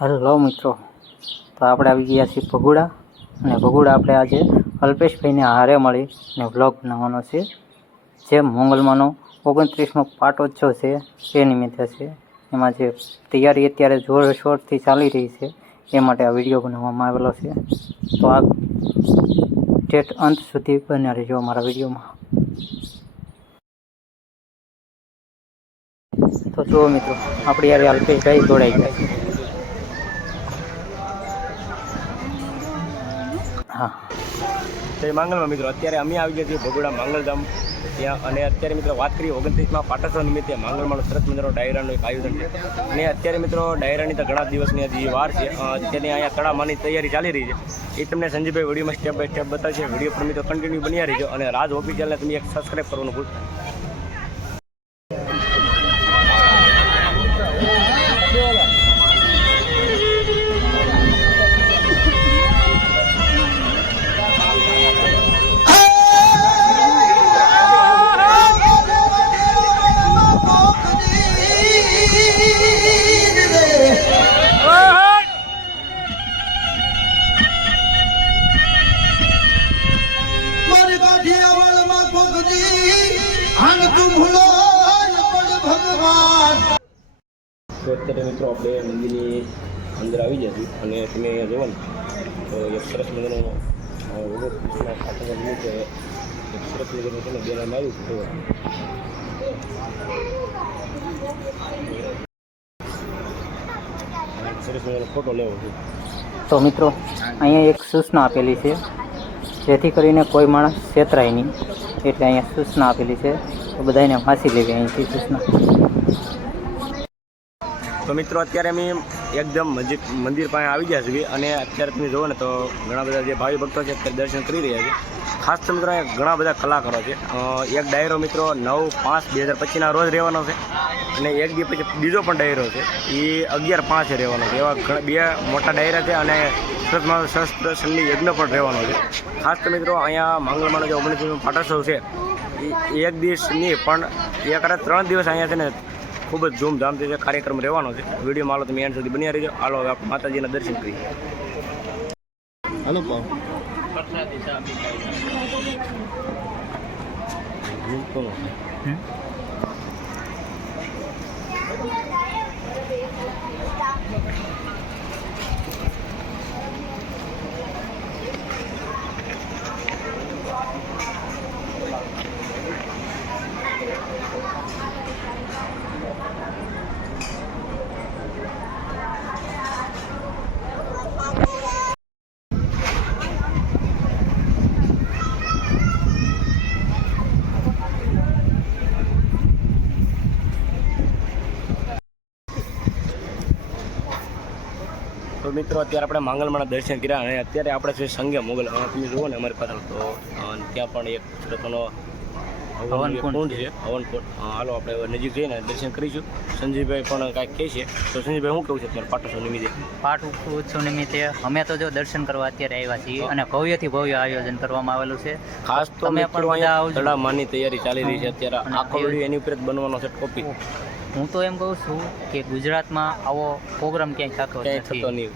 Hello મિત્રો, તો આપણે આવી ગયા છીએ ભગુડા અને ભગુડા આપણે આજે અલ્પેશભાઈને હારે મળીને વ્લોગ બનાવવાનો છે. જે મોંગલમાંનો 29મો પાટોત્સવ છે એ નિમિત્તે છે. એમાં જે તૈયારી અત્યારે જોરશોરથી ચાલી રહી છે એ માટે આ વિડીયો બનાવવામાં આવેલો છે. તો આ ઠેઠ અંત સુધી બન્યા રહેજો અમારા વિડીયોમાં. તો જુઓ મિત્રો, આપણી યારે અલ્પેશભાઈ જોડાઈ ગયા છે. હા, જય માંગલમાં મિત્રો, અત્યારે અમે આવી ગયા છીએ ભગોડા માંગલધામ ત્યાં. અને અત્યારે મિત્રો વાત કરીએ 29મા પાટોત્સવ નિમિત્તે માંગલમાંનો સરસ મજાનો ડાયરાનું એક આયોજન છે. અને અત્યારે મિત્રો ડાયરાની તો ઘણા દિવસની હજી વાર છે. અત્યારે અહીંયા તળામાની તૈયારી ચાલી રહી છે. એ તમને સંજીભાઈ વિડીયોમાં સ્ટેપ બાય સ્ટેપ બતાવશે. વિડીયો પર મિત્રો કન્ટિન્યુ બન્યા રહીજો અને રાજ ઓફિશિયલને તમે એક સબસ્ક્રાઈબ કરવાનું ભૂલતા. તો અત્યારે મિત્રો આપણે મંદિરની અંદર આવી જશું અને તમે અહીંયા જુઓ ને તો એક સરસ મજાનો નિમિત્તે એક સરસ મજાનું છે ને બેનામ આવ્યું છે. સરસ મજાનો ફોટો લેવો છે. તો મિત્રો, અહીંયા એક સૂચના આપેલી છે જેથી કરીને કોઈ માણસ છેતરાય નહીં, એટલે અહીંયા સૂચના આપેલી છે. તો બધાને વાંચી લેવી અહીંથી સૂચના. તો મિત્રો અત્યારે અમે એકદમ મંદિર પાસે આવી ગયા છીએ અને અત્યારે તમે જુઓ ને તો ઘણા બધા જે ભાવિ ભક્તો છે અત્યારે દર્શન કરી રહ્યા છે. ખાસ તો મિત્રો ઘણા બધા કલાકારો છે. એક ડાયરો મિત્રો 9/5/2025ના રોજ રહેવાનો છે અને એક દી પછી બીજો પણ ડાયરો છે એ 11/5 રહેવાનો છે. એવા બે મોટા ડાયરા છે અને સહસ્ત્રસંડી યજ્ઞ પણ રહેવાનો છે. ખાસ તો મિત્રો અહીંયા માંગલમાંનો જે 29મો પાટોત્સવ છે એ એક દિવસ નહીં પણ 3 દિવસ અહીંયા છે ને ખૂબ જ ધૂમધામથી જે કાર્યક્રમ રહેવાનો છે. વિડીયોમાં હાલો તમે એન્ડ સુધી બન્યા રહીજો. હાલો હવે આપણે માતાજીના દર્શન કરીએ. હાલો તો મિત્રો અત્યારે આપણે માંગલમાંના દર્શન કર્યા અને અત્યારે આપણે છે સંગે મોગલ. તમે જુઓ ને અમારી પાસે તો ત્યાં પણ એક સરસનો હવનકુંડ છે, હવનકુંડ. હાલો આપણે નજીક જઈને દર્શન કરીશું. સંજીવભાઈ પણ કાંઈક કહે છે. તો સંજીવભાઈ શું કહું છે તમારે પાટોત્સવ નિમિત્તે? પાટોત્સવ નિમિત્તે અમે તો જો દર્શન કરવા અત્યારે આવ્યા છીએ અને ભવ્યથી ભવ્ય આયોજન કરવામાં આવેલું છે. ખાસ તો અમે પણ અહીંયા તળામાની તૈયારી ચાલી રહી છે અત્યારે. આખો વિડીયો એની ઉપર જ બનવાનો છે ટોપિક. હું તો એમ કહું છું કે ગુજરાતમાં આવો પ્રોગ્રામ ક્યાંય થતો નહીં.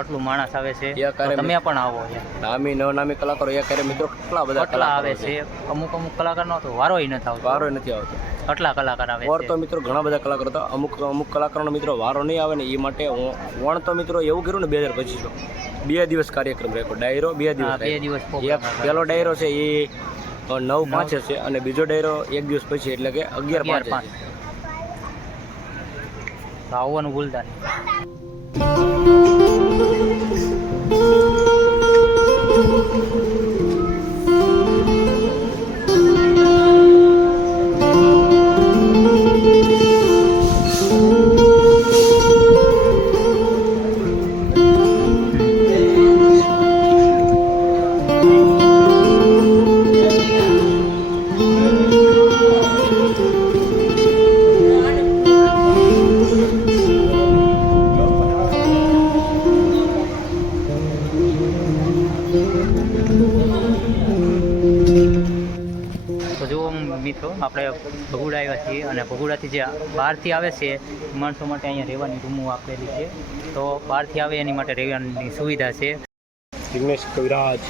આટલું માણસ આવે છે, તમે પણ આવો. નામી નવનામી કલાકારો મિત્રો કેટલા બધા આવે છે. અમુક કલાકારનો તો વારો નથી આવતો. આટલા કલાકાર આવે છે. તો મિત્રો ઘણા બધા કલાકારો હતા. અમુક કલાકારોનો મિત્રો વારો નહીં આવે ને એ માટે હું તો મિત્રો એવું કર્યું ને 2025 2 દિવસ કાર્યક્રમ રાખ્યો. ડાયરો 2 દિવસ. પહેલો ડાયરો છે એ 9/5 છે અને બીજો ડાયરો 1 દિવસ પછી એટલે કે 11/5. આવવાનું ભૂલતા નહીં. આપણે ભગુડા આવ્યા છીએ અને ભગુડાથી જે બહારથી આવે છે એ માણસો માટે અહીંયા રહેવાની રૂમો આપેલી છે. તો બહારથી આવે એની માટે રહેવાની સુવિધા છે. જિગ્નેશ કવિરાજ.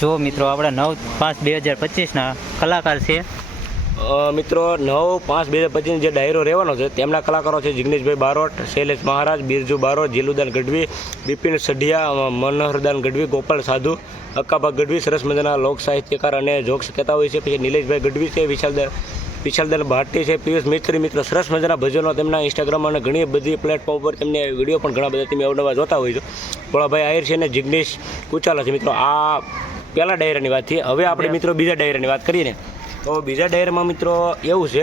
જો મિત્રો આપણે 9/5/2025ના કલાકાર છે. મિત્રો 9/5/2025 જે ડાયરો રહેવાનો છે તેમના કલાકારો છે જિગ્નેશભાઈ બારોટ, શૈલેષ મહારાજ, બિરજુ બારોટ, જીલુદાન ગઢવી, બિપિન સઢિયા, મનોહરદાન ગઢવી, ગોપાલ સાધુ, અક્કાભા ગઢવી, સરસ મજાના લોક સાહિત્યકાર અને જોક્સ કહેતા હોય છે. પછી નિલેશભાઈ ગઢવી છે, વિશાલદાન ભાટી છે, પિયુષ મિસ્ત્રી. મિત્રો સરસ મજાના ભજનો તેમના ઇન્સ્ટાગ્રામ અને ઘણી બધી પ્લેટફોર્મ ઉપર તેમને વિડીયો પણ ઘણા બધા તમે અવનવા જોતા હોય છો. ભોળાભાઈ આહિર છે અને જિગ્નેશ કુચાલા છે. મિત્રો આ પહેલા ડાયરાની વાત છે. હવે આપણે મિત્રો બીજા ડાયરાની વાત કરીએ ને તો બીજા ડાયરામાં મિત્રો એવું છે,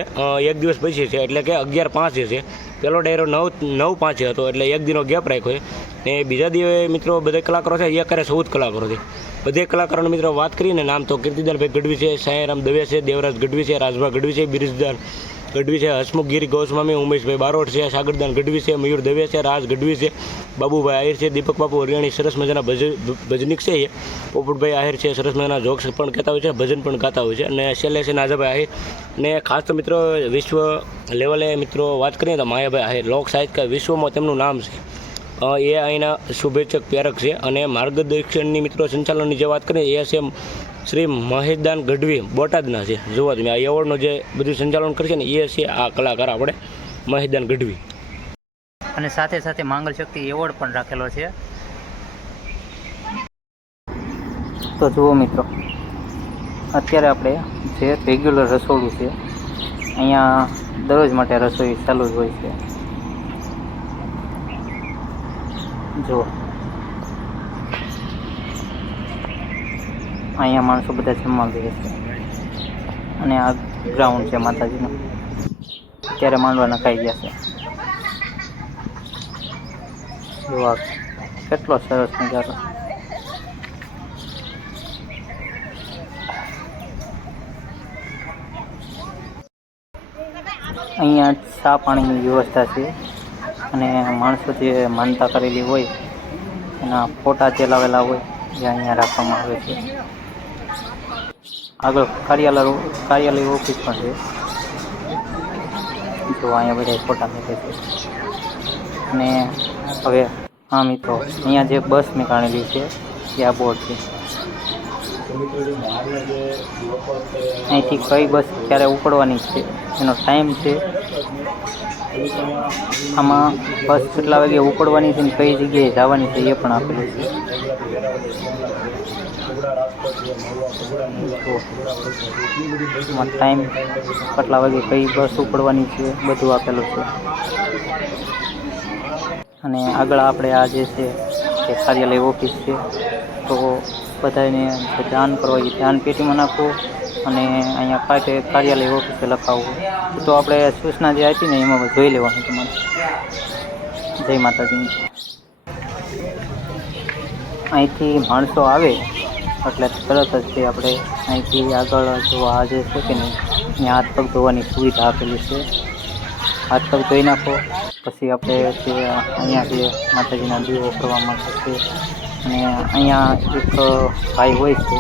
એક દિવસ પછી છે એટલે કે 11/5 છે. પહેલો ડાયરો 9/5 હતો એટલે એક દિનનો ગેપ રાખ્યો છે. ને બીજા દિવસે મિત્રો બધા કલાકારો છે, એક કરે 14 કલાકારો છે. બધે કલાકારોની મિત્રો વાત કરીએ ને નામ તો કીર્તિદાનભાઈ ગઢવી છે, સાંઈરામ દવે છે, દેવરાજ ગઢવી છે, રાજભા ગઢવી છે, બિરજદાન ગઢવી છે, હસમુખ ગીરી ગોસ્વામી, ઉમેશભાઈ બારોટ છે, સાગરદાન ગઢવી છે, મયુર દવે છે, રાજ ગઢવી છે, બાબુભાઈ આહિર છે, દીપક બાપુ હરિયાણી સરસ મજાના ભજનિક છે, પોપટભાઈ આહિર છે, સરસ મજાના જોક્સ પણ કહેતા હોય છે, ભજન પણ ગાતા હોય છે. અને છેલ્લે છે નાજાભાઈ આહિર. અને ખાસ તો મિત્રો વિશ્વ લેવલે મિત્રો વાત કરીએ તો માયાભાઈ આહિર લોક સાહિત્ય વિશ્વમાં તેમનું નામ છે. એ અહીંના શુભેચ્છક પ્રેરક છે અને માર્ગદર્શનની મિત્રો સંચાલનની જે વાત કરીએ એ છે શ્રી મહેશદાન ગઢવી બોટાદના છે. જોવા તમે આ એવોર્ડનું જે બધું સંચાલન કરશે ને એ છે આ કલાકાર આપણે મહેશદાન ગઢવી. અને સાથે સાથે માંગલ શક્તિ એવોર્ડ પણ રાખેલો છે. તો જુઓ મિત્રો, અત્યારે આપણે જે રેગ્યુલર રસોડું છે અહીંયા દરરોજ માટે રસોઈ ચાલુ જ હોય છે. જુઓ અહીંયા માણસો બધા જમવા બેસે છે અને આ ગ્રાઉન્ડ છે માતાજીનું. અત્યારે માંડવા નખાઈ ગયા છે. જુઓ કેટલો સરસ નજારો. અહીંયા ચા પાણીની વ્યવસ્થા છે અને માણસો જે માનતા કરેલી હોય એના ફોટા ચલાવેલા હોય જે અહીંયા રાખવામાં આવે છે. આગળ કાર્યાલય ઓફિસ પણ છે. જો અહીંયા બધા ફોટા મૂકે છે. અને હવે હા મિત્રો, અહીંયા જે બસ મેં કાઢેલી છે એ આ બોર્ડ છે. અહીંથી કઈ બસ ક્યારે ઉપડવાની છે એનો ટાઈમ છે. આમાં બસ કેટલા વાગે ઉપડવાની છે ને કઈ જગ્યાએ જવાની છે એ પણ આપેલું છે. ટાઈમ કેટલા વાગે કઈ બસ ઉપડવાની છે બધું આપેલું છે. અને આગળ આપણે આ જે છે કે કાર્યાલય ઓફિસ છે. તો બધાને જે ધ્યાન કરવા એ ધ્યાન પેટીમાં નાખવું અને અહીંયા કાર્યાલય ઓફિસે લખાવવું. તો આપણે સૂચના જે આપી ને એમાં જોઈ લેવાનું તમારે. જય માતાજી. અહીંથી માણસો આવે એટલે તરત જ તે આપણે અહીંથી આગળ જો આ જે છે કે નહીં અહીંયા હાથ પગ ધોવાની સુવિધા આપેલી છે. હાથ પગ ધોઈ નાખો પછી આપણે જે અહીંયા જે માતાજીના દીવો કરવા માટે છે. અને અહીંયા એક ભાઈ હોય છે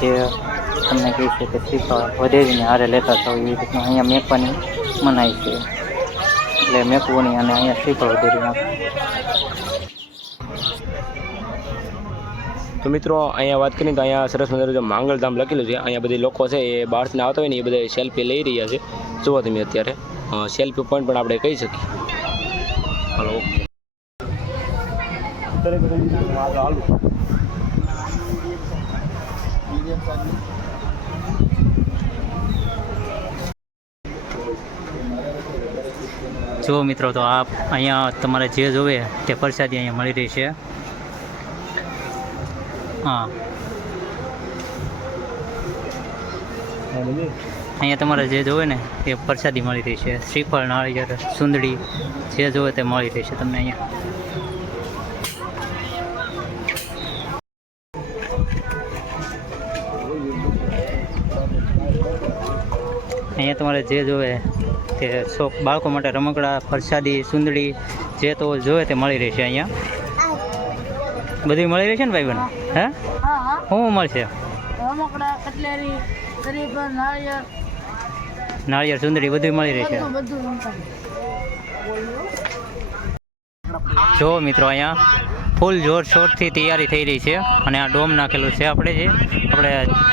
જે તમને કહે છે કે શ્રીફળ વધેરીને હારે લેતા થાવ એવી રીતના અહીંયા મેકવાની મનાઈ છે. એટલે મેકવું નહીં અને અહીંયા શ્રીફળ વધેરી નાખો. તો મિત્રો અહીંયા વાત કરીએ તો અહીંયા સરસ મજાનું જે માંગલધામ લખેલું છે. અહીંયા બધી લોકો છે એ બહારથી આવતા હોય ને એ બધા સેલ્ફી લઈ રહ્યા છે. જુઓ તમે અત્યારે સેલ્ફી પોઈન્ટ પણ આપણે કહી શકીએ. હલો જો મિત્રો, તો આ અહીંયા તમારે જે જોવે તે પ્રસાદી અહીંયા મળી રહી છે. હા, અહીંયા તમારે જે જોવે ને તે પ્રસાદી મળી રહી છે. શ્રીફળ, નાળિયેર, સુંદડી જે જોવે તે મળી રહી છે તમને અહીંયા. અહીંયા તમારે જે જોવે તે બાળકો માટે રમકડા, પ્રસાદી, સુંદડી જે તો જોવે તે મળી રહેશે અહીંયા. બધી મળી રહેશે ને ભાઈબંધ? હે શું મળશે? રમકડા, કટલેરી, ગરીબ, નાળિયેર નાળિયેર સુંદરી બધું મળી રહેશે. જો મિત્રો અહીંયા ફૂલ જોરશોરથી તૈયારી થઈ રહી છે અને આ ડોમ નાખેલું છે. આપણે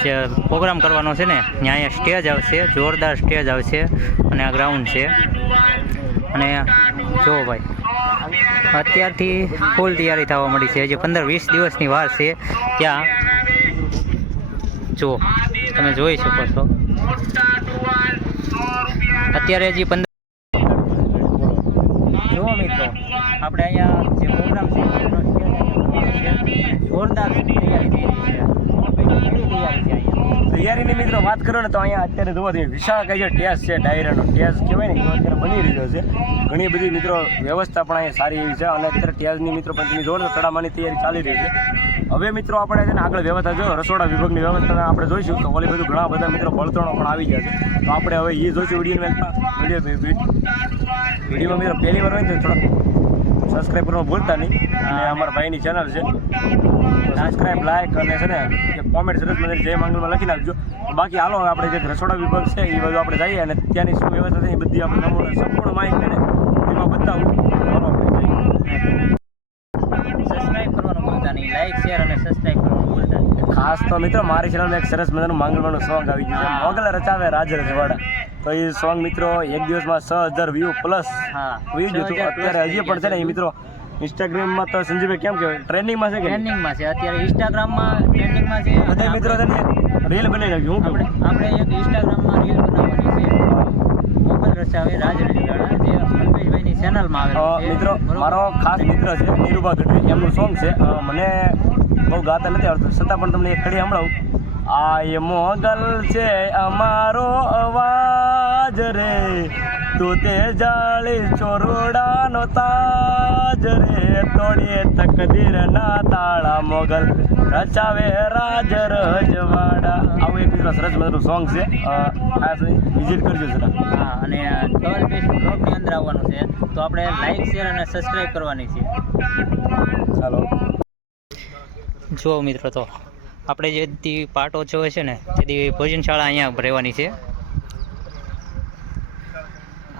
જે પ્રોગ્રામ કરવાનો છે ને ત્યાં અહીંયા સ્ટેજ આવશે, જોરદાર સ્ટેજ આવશે અને આ ગ્રાઉન્ડ છે. અને જો ભાઈ અત્યારથી ફૂલ તૈયારી થવા મળી છે. જે 15-20 દિવસની વાર છે ત્યાં જો તમે જોઈ શકો છો. અત્યારે હજી 15 જો મિત્રો આપણે અહીંયા જે પ્રોગ્રામ છે જોરદાર તૈયારી થઈ રહી છે. તૈયારીની મિત્રો વાત કરો ને તો અહીંયા અત્યારે જોવો તમે વિશાળ કઈ જે ટેસ છે, ડાયરાનો ટેસ કહેવાય ને તો અત્યારે બની રહ્યો છે. ઘણી બધી મિત્રો વ્યવસ્થા પણ અહીંયા સારી એવી છે અને અત્યારે ટેસની મિત્રો પણ તમે જોવો તો તડામાની તૈયારી ચાલી રહી છે. હવે મિત્રો આપણે છે ને આગળ વ્યવસ્થા જો રસોડા વિભાગની વ્યવસ્થા આપણે જોઈશું તો ઓલી બધું ઘણા બધા મિત્રો બળતણો પણ આવી ગયા છે. તો આપણે હવે એ જોઈશું વિડીયોમાં મિત્રો પહેલી વાર હોય ને તો થોડા સબસ્ક્રાઈબ કરવાનું ભૂલતા નહીં. અને અમારા ભાઈની ચેનલ છે, સબસ્ક્રાઈબ, લાઈક અને છે ને કોમેન્ટ સરસ મજાની જય મંગલમાં લખી નાખજો. બાકી હાલો આપણે જે રસોડા વિભાગ છે એ બધું આપણે જઈએ અને ત્યાંની શું વ્યવસ્થા છે એ બધી આપણે સંપૂર્ણ માહિતી ને એમાં બતાવું. સબસ્ક્રાઇબ કરવાનું ભૂલતા નહીં, લાઈક શેર અને સબસ્ક્રાઇબ કરવાનું ભૂલતા નહીં. ખાસ તો મિત્રો મારી ચેનલમાં એક સરસ મજાનું માંગલવાનું સોંગ આવી ગયું છે, મોગલ રચાવે રાજ રજવાડા. તો એ સોંગ મિત્રો એક દિવસમાં 6000 વ્યૂ પ્લસ વ્યૂ ગયું હતું. અત્યારે હજી પણ છે ને એ મિત્રો ઇન્સ્ટાગ્રામમાં તો સંજીવભાઈ કેમ કહેવાય ટ્રેન્ડિંગમાં છે કે ટ્રેન્ડિંગમાં છે અત્યારે. ઇન્સ્ટાગ્રામમાં ટ્રેન્ડિંગમાં છે. બધા મિત્રો છે ને રીલ બનાવી નાખ્યું. હું આપણે એક ઇન્સ્ટાગ્રામમાં રીલ બનાવવાની છે, મોગલ રચાવે રાજ રજવાડા, જે અલ્પેશભાઈની ચેનલમાં આવેલું છે. મિત્રો મારો ખાસ મિત્ર છે નીરુબા ગઢવી, એમનું સોંગ છે. મને બહુ ગાતા નથી આવડતું છતાં પણ તમને એક કડી સંભળાવું. આય મોગલ છે અમારો અવાજ રે, તું તે જાળી ચોરડાનો તાજ રે, તોડીએ તકદીરના તાળા મોગલ રચાવે રાજ રજવાડા. આવું એક મિત્રો સરસ મજાનું સોંગ છે, ખાસ વિઝિટ કરજો જરા. હા, અને અલ્પેશ બ્લોગની અંદર આવવાનું છે તો આપણે લાઈક શેર અને સબસ્ક્રાઈબ કરવાની છે. ચાલો જો મિત્રો તો આપણે જે દી પાર્ટ ઓછો હોય છે ને તે દી ભોજનશાળા અહીંયા રહેવાની છે.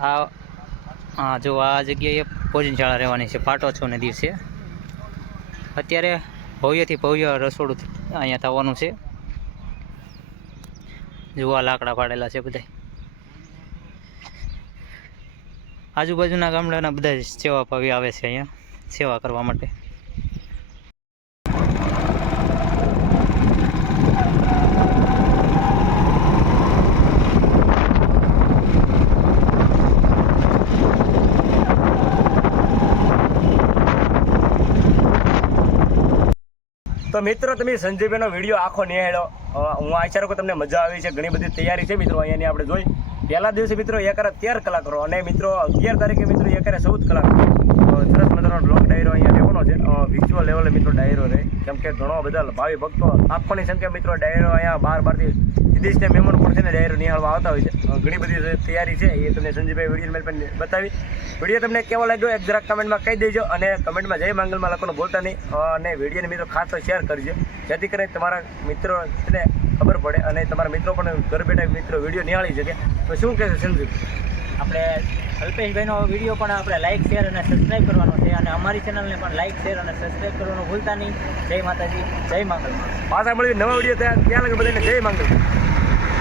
હા જો આ જગ્યાએ ભોજનશાળા રહેવાની છે પાર્ટ ઓછોને દિવસે. અત્યારે ભવ્યથી ભવ્ય રસોડું અહીંયા થવાનું છે. જો આ લાકડા પાડેલા છે બધા. આજુબાજુના ગામડાના બધા સેવા ભાવી આવે છે અહીંયા સેવા કરવા માટે. તો મિત્રો તમે સંજયભાઈનો વિડીયો આખો નિહાળ્યો. હું આશા રાખું તમને મજા આવી છે. ઘણી બધી તૈયારી છે મિત્રો અહીંયાની આપણે જોઈ. પહેલા દિવસે મિત્રો 13 કલાકારો અને મિત્રો 11 તારીખે મિત્રો 14 કલાકારો. સરસ મજાનો બ્લોક ડાયરો અહીંયા રહેવાનો છે. વિઝ્યુઅલ લેવલે મિત્રો ડાયરો રહે, કેમ કે ઘણો બધા ભાવિ ભક્તો આંખોની સંખ્યા મિત્રો ડાયરો અહીંયા બહારથી વિદેશના મહેમાનો પણ છે ને ડાયરો નિહાળવા આવતા હોય છે. ઘણી બધી તૈયારી છે એ તમને સંજયભાઈ વિડીયો પણ બતાવી. વિડીયો તમને કેવો લાગ્યો એક જરાક કમેન્ટમાં કહી દેજો અને કમેન્ટમાં જય માંગલમાં લખવાનું ભૂલતા નહીં. અને વિડીયોને મિત્રો ખાસ તો શેર કરજો જેથી કરીને તમારા મિત્રોને ખબર પડે અને તમારા મિત્રો પણ ઘર બેઠા મિત્રો વિડીયો નિહાળી શકે. તો શું કહેશે સંજય? આપણે અલ્પેશભાઈનો વિડીયો પણ આપણે લાઈક શેર અને સબસ્ક્રાઈબ કરવાનો છે અને અમારી ચેનલને પણ લાઈક શેર અને સબસ્ક્રાઈબ કરવાનું ભૂલતા નહીં. જય માતાજી, જય માંગલમાં. પાછા મળીએ નવા વિડીયો ત્યાં લગે બધાને જય માંગલ.